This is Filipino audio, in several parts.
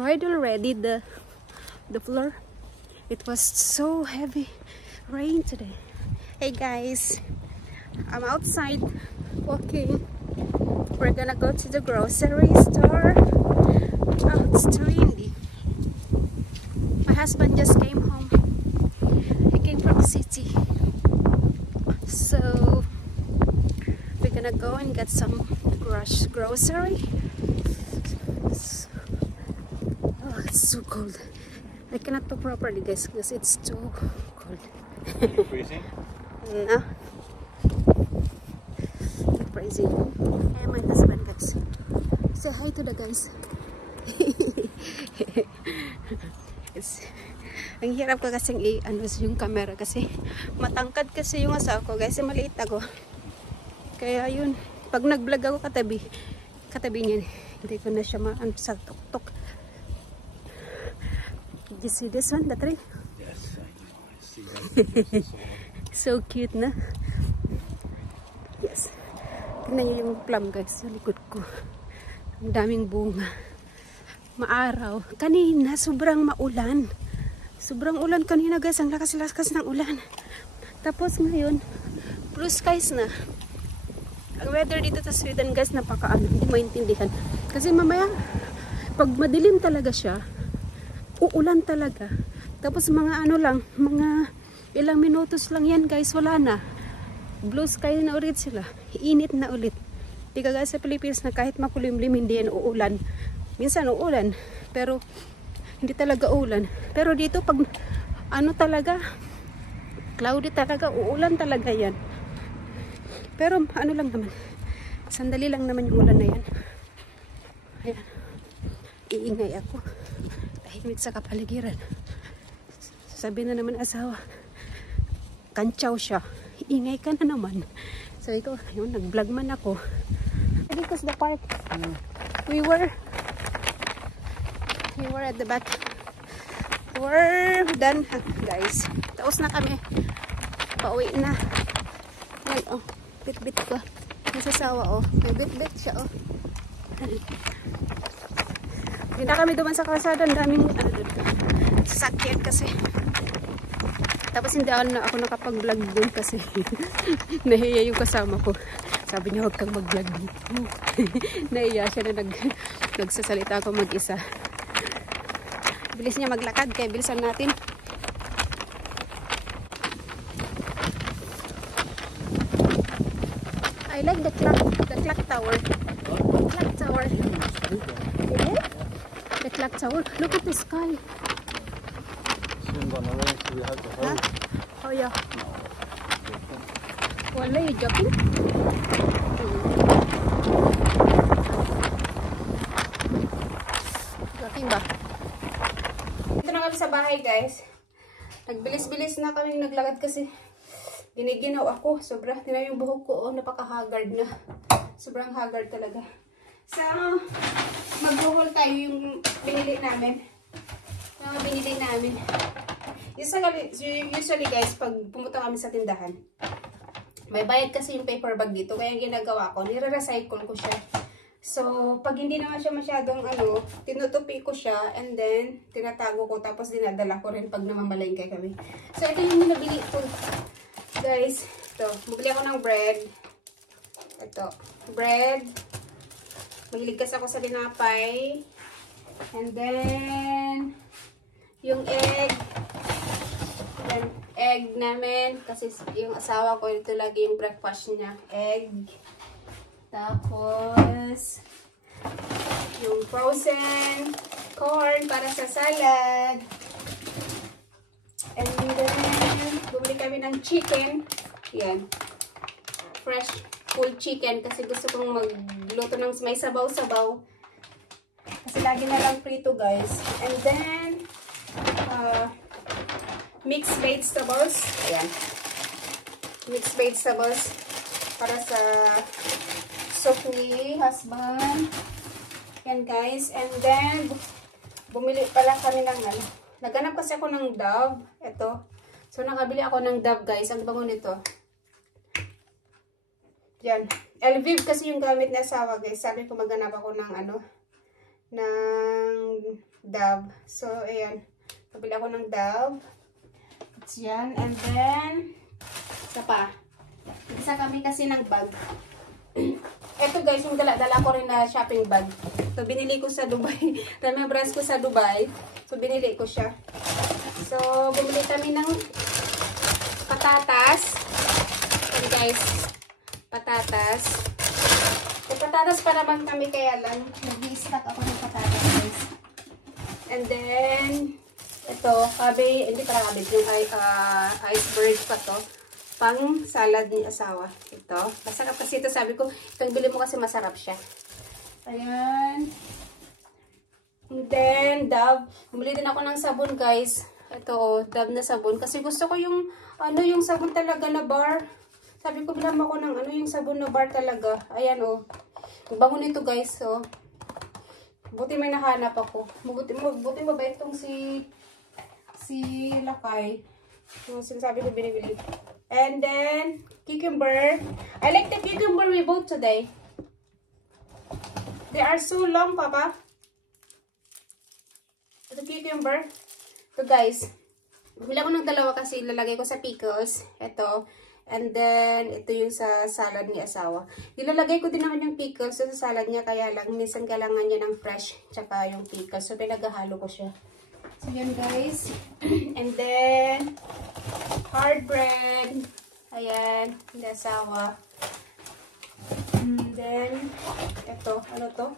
dried already the floor. It was so heavy rain today. Hey guys, I'm outside walking. We're gonna go to the grocery store. Oh, it's too windy. My husband just came home. He came from the city. So we're gonna go and get some grocery. Oh, it's so cold. I cannot talk properly, guys, because it's too cold. Too freezing? No. Crazy. Hey, my husband, guys. Say hi to the guys. Ang hirap ko kasing ano yung camera kasi matangkad kasi yung asawa ko, guys, maliit ako. Kaya yun, pag nag-vlog ako katabi niya, hindi ko na siya maano sa tuktok. Did you see this one, the tree? Yes, I know. I see that. So cute na. Yes. Tingnan niyo yung plum, guys, sa likod ko. Ang daming bunga. Maaraw. Kanina, sobrang maulan. Sobrang ulan kanina, guys. Ang lakas-lakas ng ulan. Tapos ngayon, blue skies na. Ang weather dito sa Sweden, guys, napakaano. Hindi maintindihan. Kasi mamaya, pag madilim talaga siya, uulan talaga. Tapos mga ano lang, mga ilang minutos lang yan, guys. Wala na. Blue sky na ulit sila. Init na ulit. Di ka, guys, sa Philippines na kahit makulimlim, hindi yan uulan. Minsan uulan, pero hindi talaga ulan. Pero dito pag ano talaga, cloudy talaga, uulan talaga yan. Pero ano lang naman, sandali lang naman yung ulan na yan. Ayan, iingay ako. Tahimik sa kapaligiran. Sabi na naman asawa, kantsaw siya. Iingay ka na naman. Sabi ko, yun, nag-vlog man ako. Because the park, we were at the back. We're done, guys. Taos na kami. Pauwi na. Yan, oh. Bit-bit ko. Nasasawa, oh. May bit-bit siya, oh. Hindi na kami duman sa kalsada. Ang daming, sasakyan kasi. Tapos hindi ako nakapag-vlog doon kasi nahiya yung kasama ko. Sabi niya, huwag kang mag-vlog dito. Nahiya siya na nagsasalita ako mag-isa. Bilis niya maglakad, kaya bilisan natin. I like the clock tower. Clock tower. Really? The clock tower. Look at the sky. Soon gonna rain, so we have to hurry. Huh? Oh yeah. Wala yung jogging. Jogging ba? Dito na kami sa bahay, guys. Nagbilis-bilis na kami naglakad kasi giniginaw ako. Sobra. Tingnan yung buhok ko. Oh, napaka-haggard na. Sobrang haggard talaga. So, mag-haul tayo yung binili namin. Yung binili namin. Usually, guys, pag pumunta kami sa tindahan, may bayad kasi yung paper bag dito. Kaya yung ginagawa ko, nire-recycle ko siya. So, pag hindi naman siya masyadong tinutupi ko siya and then tinatago ko tapos dinadala ko rin pag namamalengke kami. So, ito yung nabili ko. Guys, ito. Bumili ako ng bread. Ito. Bread. Mahilig kasi ako sa tinapay. And then, yung egg. Then, egg namin. Kasi yung asawa ko, ito lagi yung breakfast niya. Egg. Tapos, yung frozen corn para sa salad. And then, bumili kami ng chicken. Yan. Fresh, full chicken. Kasi gusto kong magluto ng may sabaw-sabaw. Kasi lagi na lang prito, guys. And then, mixed vegetables. Ayan. Mixed vegetables para sa soup ni husband. Yan, guys. And then, bumili pala kami ng Naghanap kasi ako ng Dove. Ito. So, nakabili ako ng Dove, guys. Ang bango nito. Yan. Lviv kasi yung gamit na asawa, guys. Sabi ko maghanap ako ng ng Dove. So, ayan. Pabili ako ng Dove. It's yan. And then, isa pa. Isa kami kasi ng bag. Ito guys, yung dala ko rin na shopping bag. So, binili ko sa Dubai. Remembrance ko sa Dubai. So, binili ko siya. So, bumili kami ng patatas. And guys, patatas. May patatas pa naman kami, kaya lang nag-i-stack ako ng patatas guys. And then, ito, hindi para cabbage, yung iceberg pa to. Pang salad ni asawa. Ito. Masarap kasi ito. Sabi ko, itong bili mo kasi masarap siya. Ayan. And then, Dove. Bumili din ako ng sabon guys. Ito, Dove na sabon. Kasi gusto ko yung, yung sabon talaga na bar. Sabi ko, bilang ako ng yung sabon na bar talaga. Ayan, oh. Ang bango nito, guys, oh. Buti may nahanap ako. Buti mabait itong si Lakay. Yung sinasabi ko, binibili. And then, cucumber. I like the cucumber we bought today. They are so long, Papa. The cucumber. Ito, guys. Bumili ako ng dalawa kasi ilalagay ko sa pickles. Ito. And then, ito yung sa salad ni asawa. Ilalagay ko din naman yung pickles sa salad niya. Kaya lang, minsan kailangan niya ng fresh. Tsaka yung pickles. So, pinaghahalo ko siya. So, yun guys. And then, hard bread. Ayan. Ni asawa. And then, ito. Ano to?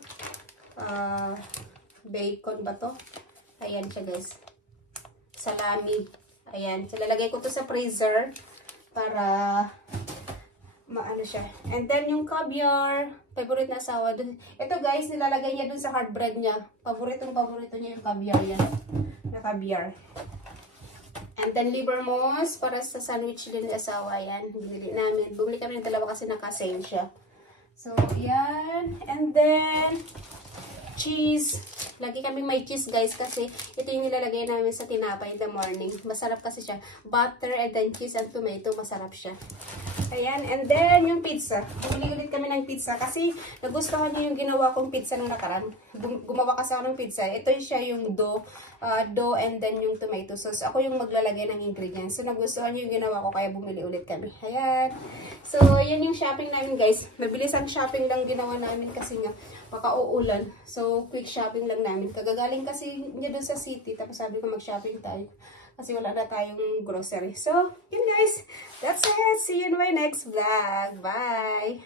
Bacon ba to? Ayan siya guys. Salami. Ayan. So, lalagay ko to sa freezer. Para maano siya. And then yung caviar, favorite na asawa dun. Ito guys, nilalagay niya dun sa hard bread niya. Paborito niya yung caviar yan. Na caviar. And then livermos para sa sandwich din ng asawa yan. Bumili namin. Bumili kami ng dalawa kasi naka-sale siya. So, yan. And then cheese. Lagi kami may cheese guys kasi ito yung nilalagay namin sa tinapay in the morning. Masarap kasi siya. Butter and then cheese and tomato. Masarap siya. Ayan. And then yung pizza. Bumili ulit kami ng pizza kasi nagustuhan niyo yung ginawa kong pizza nung nakaraan. Gumawa kasi ako ng pizza. Ito siya yung dough and then yung tomato sauce. Ako yung maglalagay ng ingredients. So nagustuhan niyo yung ginawa ko kaya bumili ulit kami. Ayan. So yan yung shopping namin guys. Mabilis ang shopping lang ginawa namin kasi nga makauulan. So quick shopping lang namin. Kagagaling kasi niya doon sa city. Tapos sabi ko mag-shopping tayo. Kasi wala na tayong grocery. So, yun guys. That's it. See you in my next vlog. Bye!